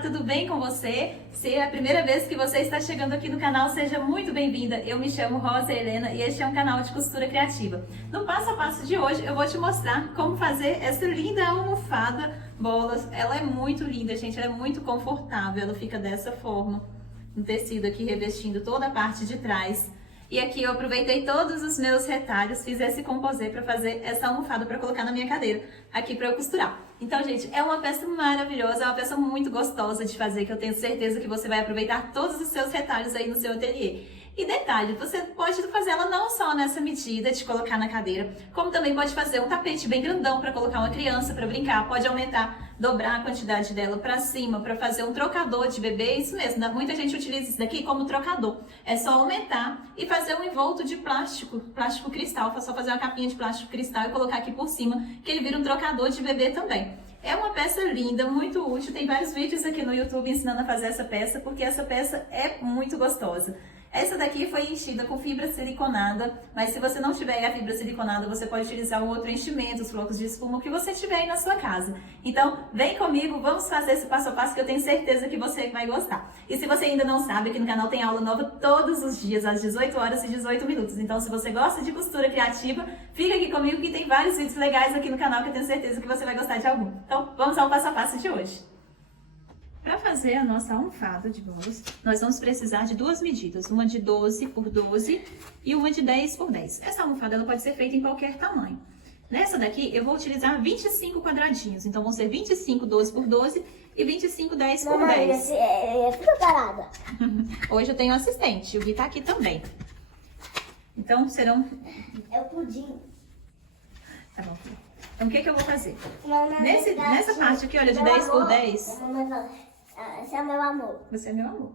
tudo bem com você? Se é a primeira vez que você está chegando aqui no canal, seja muito bem-vinda. Eu me chamo Rosa Helena e este é um canal de costura criativa. No passo a passo de hoje, eu vou te mostrar como fazer essa linda almofada bolas. Ela é muito linda, gente, ela é muito confortável, ela fica dessa forma, um tecido aqui revestindo toda a parte de trás. E aqui eu aproveitei todos os meus retalhos, fiz esse composê para fazer essa almofada para colocar na minha cadeira, aqui para eu costurar. Então, gente, é uma peça maravilhosa, é uma peça muito gostosa de fazer, que eu tenho certeza que você vai aproveitar todos os seus retalhos aí no seu ateliê. E detalhe, você pode fazer ela não só nessa medida de colocar na cadeira, como também pode fazer um tapete bem grandão para colocar uma criança para brincar, pode aumentar, dobrar a quantidade dela para cima, para fazer um trocador de bebê, isso mesmo, muita gente utiliza isso daqui como trocador. É só aumentar e fazer um envolto de plástico cristal, só fazer uma capinha de plástico cristal e colocar aqui por cima, que ele vira um trocador de bebê também. É uma peça linda, muito útil, tem vários vídeos aqui no YouTube ensinando a fazer essa peça, porque essa peça é muito gostosa. Essa daqui foi enchida com fibra siliconada, mas se você não tiver a fibra siliconada, você pode utilizar um outro enchimento, os flocos de espuma, o que você tiver aí na sua casa. Então, vem comigo, vamos fazer esse passo a passo que eu tenho certeza que você vai gostar. E se você ainda não sabe, aqui no canal tem aula nova todos os dias, às 18 horas e 18 minutos. Então, se você gosta de costura criativa, fica aqui comigo que tem vários vídeos legais aqui no canal que eu tenho certeza que você vai gostar de algum. Então, vamos ao passo a passo de hoje. Para fazer a nossa almofada de bolas, nós vamos precisar de duas medidas, uma de 12 por 12 e uma de 10 por 10. Essa almofada ela pode ser feita em qualquer tamanho. Nessa daqui eu vou utilizar 25 quadradinhos, então vão ser 25 12 por 12 e 25 10 por 10. Fica parada. Hoje eu tenho um assistente, o Gui tá aqui também. Então serão... É o pudim. Tá bom. Então o que eu vou fazer? Mamãe, Nessa parte aqui, olha, de 10 por 10... Esse é meu amor. Você é meu amor.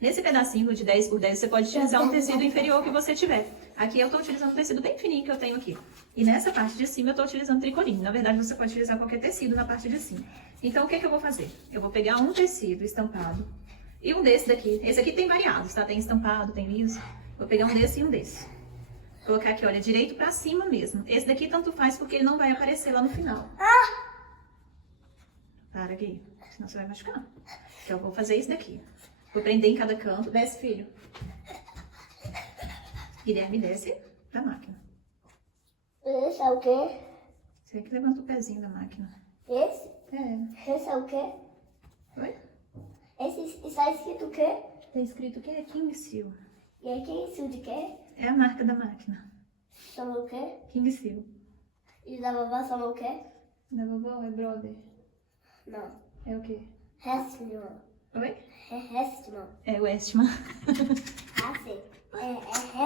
Nesse pedacinho de 10 por 10, você pode utilizar um tecido inferior que você tiver. Aqui eu tô utilizando um tecido bem fininho que eu tenho aqui. E nessa parte de cima eu tô utilizando tricoline. Na verdade, você pode utilizar qualquer tecido na parte de cima. Então, o que eu vou fazer? Eu vou pegar um tecido estampado e um desse daqui. Esse aqui tem variados, tá? Tem estampado, tem liso. Vou pegar um desse e um desse. Colocar aqui, olha, direito pra cima mesmo. Esse daqui tanto faz porque ele não vai aparecer lá no final. Para aqui, senão você vai machucar. Então, eu vou fazer isso daqui. Vou prender em cada canto. Desce, filho. Guilherme, desce da máquina. Esse é o quê? Você que levanta o pezinho da máquina. Esse? É. Esse é o quê? Oi? Esse está escrito o quê? Tá escrito que é Kingsil. E aqui em cima de quê? É a marca da máquina. Chama o quê? Kingsil. E da vovó chama o quê? Da vovó é brother. Não. É o quê? Hestman. Oi? É Hestman. É Westman. Assim. É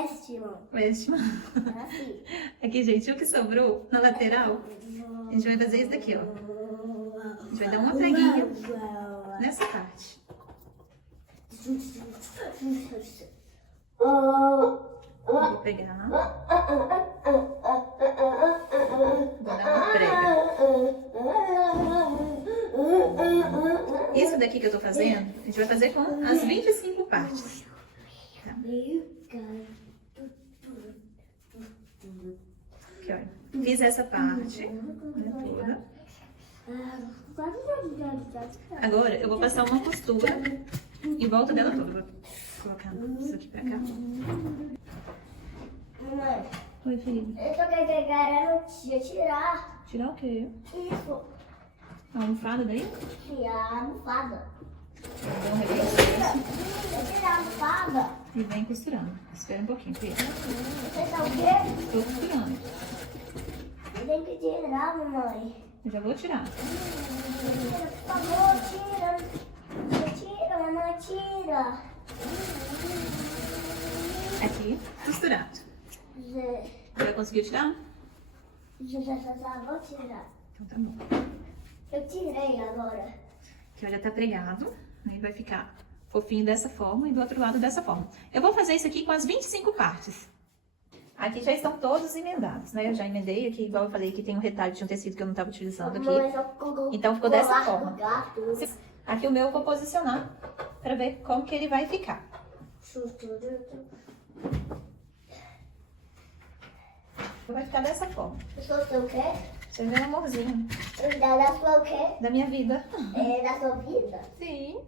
Hestman. Westman. Assim. Aqui, gente, o que sobrou na lateral, a gente vai fazer isso daqui, ó. A gente vai dar uma preguinha nessa parte. Vou pegar, vou dar uma prega. Isso daqui que eu tô fazendo, a gente vai fazer com as 25 partes. Tá? Aqui, olha. Fiz essa parte, né, toda. Agora eu vou passar uma costura em volta dela toda. Vou colocar isso aqui pra cá. Mamãe, Oi, filho. eu tô querendo tirar Tirar o quê? isso. A almofada daí? Tirar a almofada. Dá um reverso Tirar a almofada. e vem costurando. Espera um pouquinho, filho. Você tá o quê? Estou costurando. Eu tenho que tirar, mamãe. Eu já vou tirar. Tira, por favor, tira. Tira, mamãe, tira. Aqui, costurado. Já Já conseguiu tirar? vou tirar. Então tá bom. Eu tirei agora. Aqui, olha, tá pregado. Aí vai ficar fofinho dessa forma e do outro lado dessa forma. Eu vou fazer isso aqui com as 25 partes. Aqui já estão todos emendados, né? Eu já emendei aqui, igual eu falei, que tem um retalho de um tecido que eu não estava utilizando aqui. Então ficou dessa forma. Aqui o meu eu vou posicionar para ver como que ele vai ficar. Vai ficar dessa forma. Eu sou o quê? Tô vivendo amorzinho Da sua o quê? da minha vida. É, da sua vida? Sim.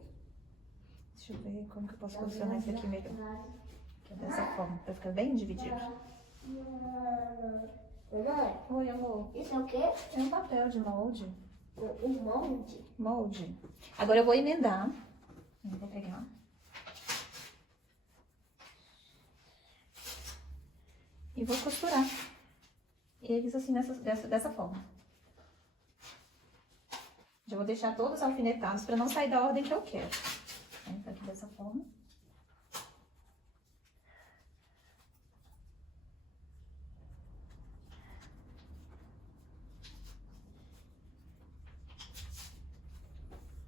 Deixa eu ver como que eu posso posicionar isso aqui melhor. Aqui, dessa forma, pra ficar bem dividido. Mamãe, Oi, amor. isso é o quê? É um papel de molde. Um monte. Molde. Agora eu vou emendar. Eu vou pegar. E vou costurar eles assim dessa forma. Já vou deixar todos alfinetados para não sair da ordem que eu quero. Então, aqui dessa forma.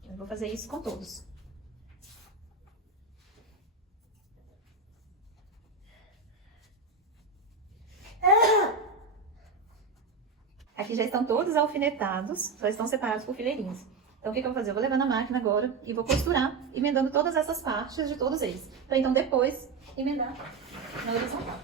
Eu vou fazer isso com todos. Aqui já estão todos alfinetados, só estão separados por fileirinhas. Então, o que eu vou fazer? Eu vou levar na máquina agora e vou costurar, emendando todas essas partes de todos eles. Para então, depois, emendar na horizontal.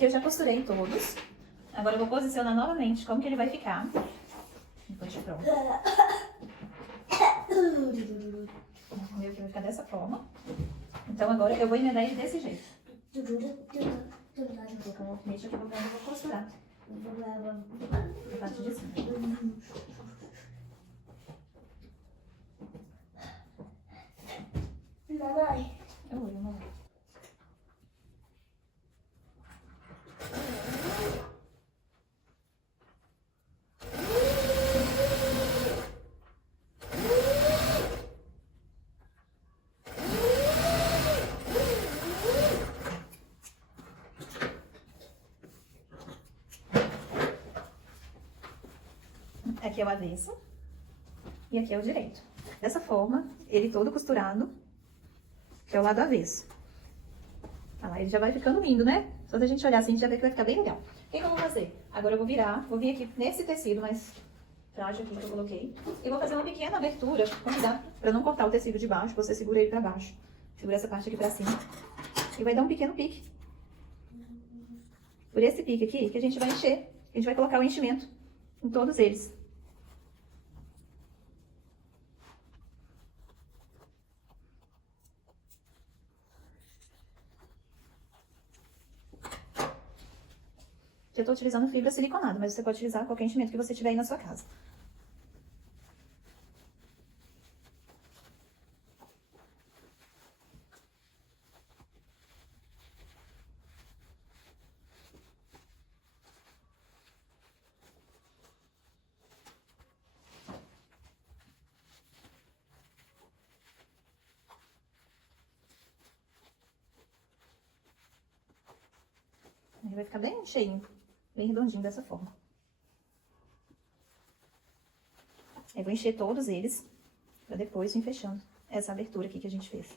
Aqui eu já costurei todos. Agora eu vou posicionar novamente como que ele vai ficar. Depois de pronto. O meu aqui vai ficar dessa forma. Então agora eu vou emendar ele desse jeito. Vou colocar o alfinete aqui, vou costurar a parte de cima. Mamãe. Oi, amor. Aqui é o avesso e aqui é o direito. Dessa forma, ele todo costurado, que é o lado avesso. Olha lá, ele já vai ficando lindo, né? Só se a gente olhar assim, a gente já vê que vai ficar bem legal. O que eu vou fazer? Agora eu vou virar, vou vir aqui nesse tecido mais frágil aqui que eu coloquei. E vou fazer uma pequena abertura, cuidado, pra não cortar o tecido de baixo, você segura ele pra baixo. Segura essa parte aqui pra cima. E vai dar um pequeno pique. Por esse pique aqui, que a gente vai encher, a gente vai colocar o enchimento em todos eles. Eu estou utilizando fibra siliconada, mas você pode utilizar qualquer enchimento que você tiver aí na sua casa. Ele vai ficar bem cheinho, bem redondinho dessa forma. Eu vou encher todos eles, pra depois ir fechando essa abertura aqui que a gente fez.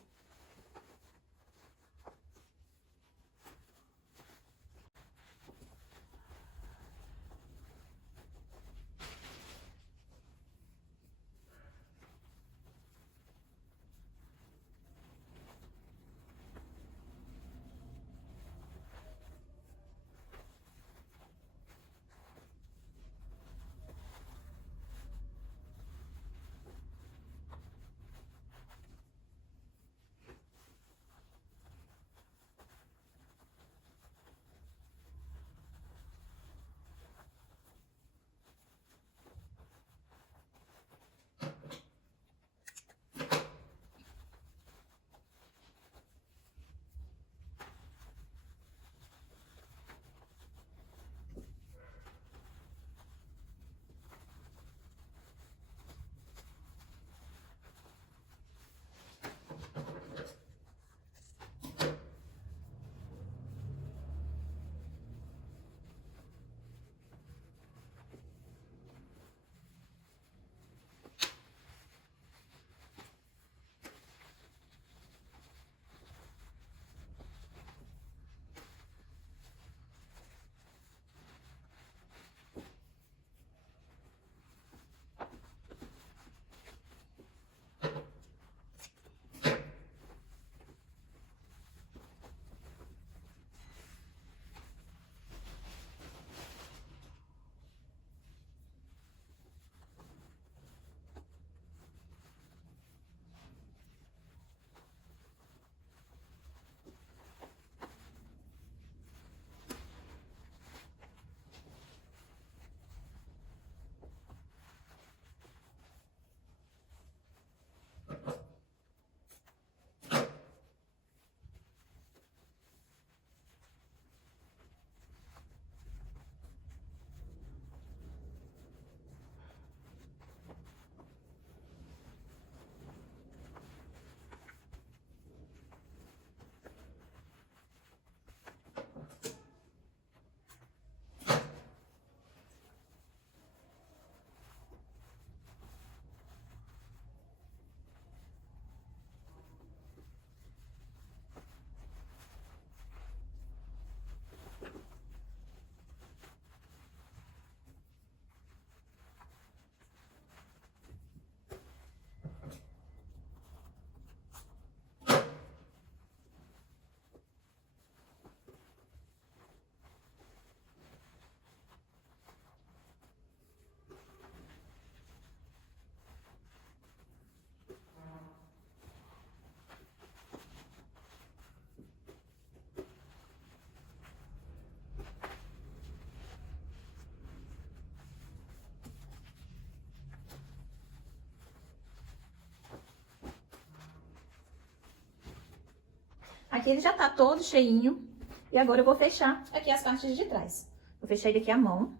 Aqui ele já tá todo cheinho. E agora eu vou fechar aqui as partes de trás. Vou fechar ele aqui à mão.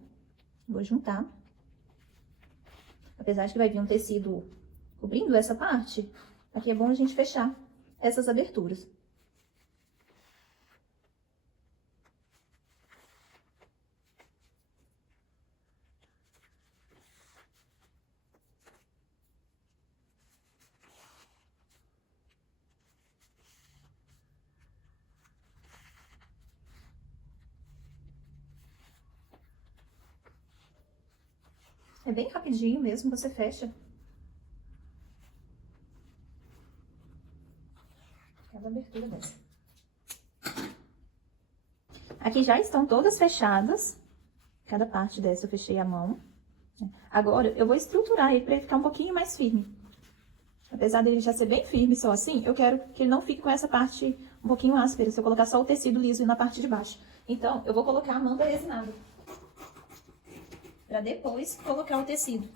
Vou juntar. Apesar de que vai vir um tecido cobrindo essa parte, aqui é bom a gente fechar essas aberturas. É bem rapidinho mesmo, você fecha. Cada abertura dessa. Aqui já estão todas fechadas. Cada parte dessa eu fechei a mão. Agora, eu vou estruturar ele para ele ficar um pouquinho mais firme. Apesar dele já ser bem firme só assim, eu quero que ele não fique com essa parte um pouquinho áspera, se eu colocar só o tecido liso na parte de baixo. Então, eu vou colocar a manta resinada. Para depois colocar o tecido.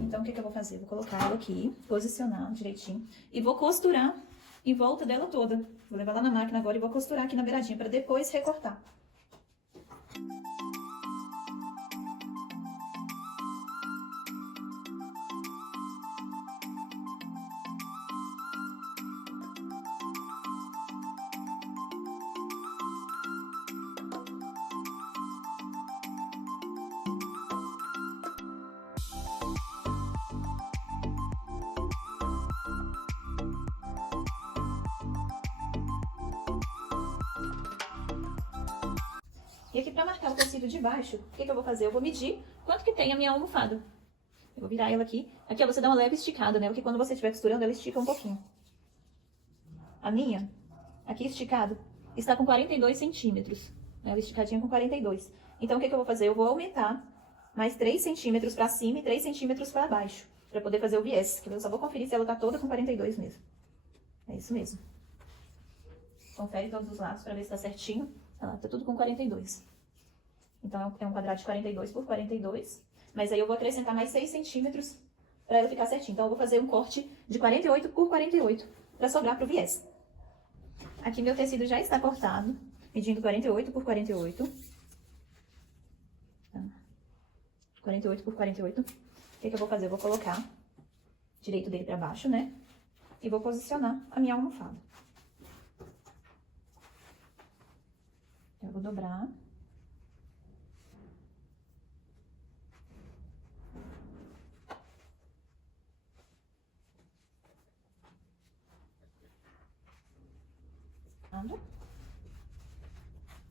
Então, o que eu vou fazer? Vou colocar ela aqui, posicionar direitinho e vou costurar em volta dela toda. Vou levar lá na máquina agora e vou costurar aqui na beiradinha para depois recortar. E aqui, para marcar o tecido de baixo, o que eu vou fazer? Eu vou medir quanto que tem a minha almofada. Eu vou virar ela aqui. Aqui, ó, você dá uma leve esticada, né? Porque quando você estiver costurando, ela estica um pouquinho. A minha, aqui esticada, está com 42 centímetros. Ela esticadinha com 42. Então, o que eu vou fazer? Eu vou aumentar mais 3 centímetros para cima e 3 centímetros para baixo. Para poder fazer o viés. Que eu só vou conferir se ela tá toda com 42 mesmo. É isso mesmo. Confere todos os lados para ver se tá certinho. Olha lá, tá tudo com 42. Então, é um quadrado de 42 por 42. Mas aí eu vou acrescentar mais 6 centímetros para ela ficar certinho. Então, eu vou fazer um corte de 48 por 48 para sobrar pro viés. Aqui meu tecido já está cortado, medindo 48 por 48. Tá. 48 por 48. O que eu vou fazer? Eu vou colocar direito dele para baixo, né? E vou posicionar a minha almofada. Eu vou dobrar.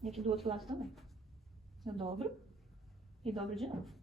E aqui do outro lado também. Eu dobro e dobro de novo.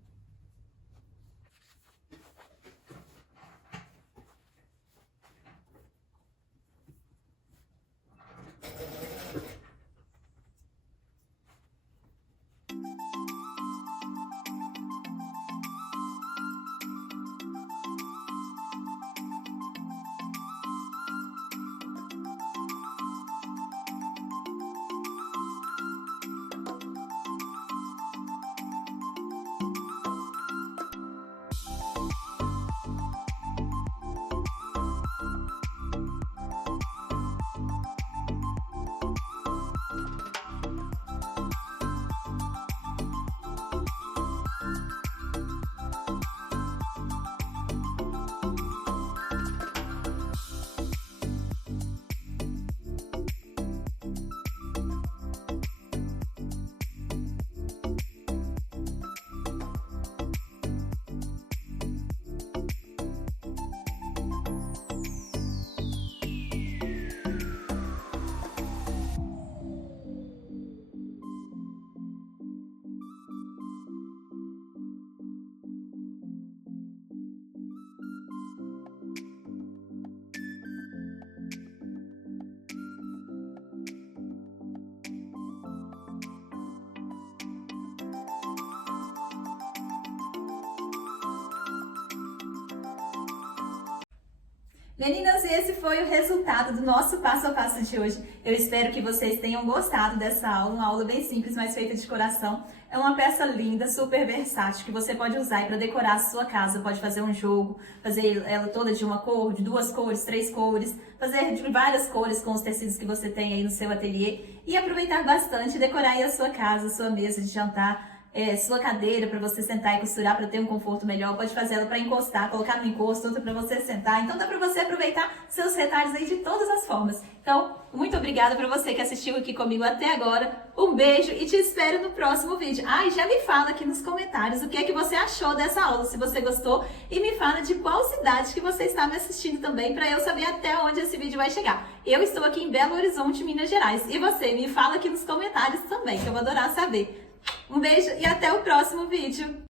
Meninas, esse foi o resultado do nosso passo a passo de hoje. Eu espero que vocês tenham gostado dessa aula, uma aula bem simples, mas feita de coração. É uma peça linda, super versátil, que você pode usar para decorar a sua casa. Pode fazer um jogo, fazer ela toda de uma cor, de 2 cores, 3 cores, fazer de várias cores com os tecidos que você tem aí no seu ateliê e aproveitar bastante, decorar aí a sua casa, a sua mesa de jantar, sua cadeira para você sentar e costurar para ter um conforto melhor. Pode fazer ela para encostar, colocar no encosto, outra para você sentar. Então dá para você aproveitar seus retalhos aí de todas as formas. Então, muito obrigada para você que assistiu aqui comigo até agora. Um beijo e te espero no próximo vídeo. Ah, e já me fala aqui nos comentários o que é que você achou dessa aula, se você gostou, e me fala de qual cidade que você está me assistindo também, para eu saber até onde esse vídeo vai chegar. Eu estou aqui em Belo Horizonte, Minas Gerais. E você, me fala aqui nos comentários também, que eu vou adorar saber. Um beijo e até o próximo vídeo!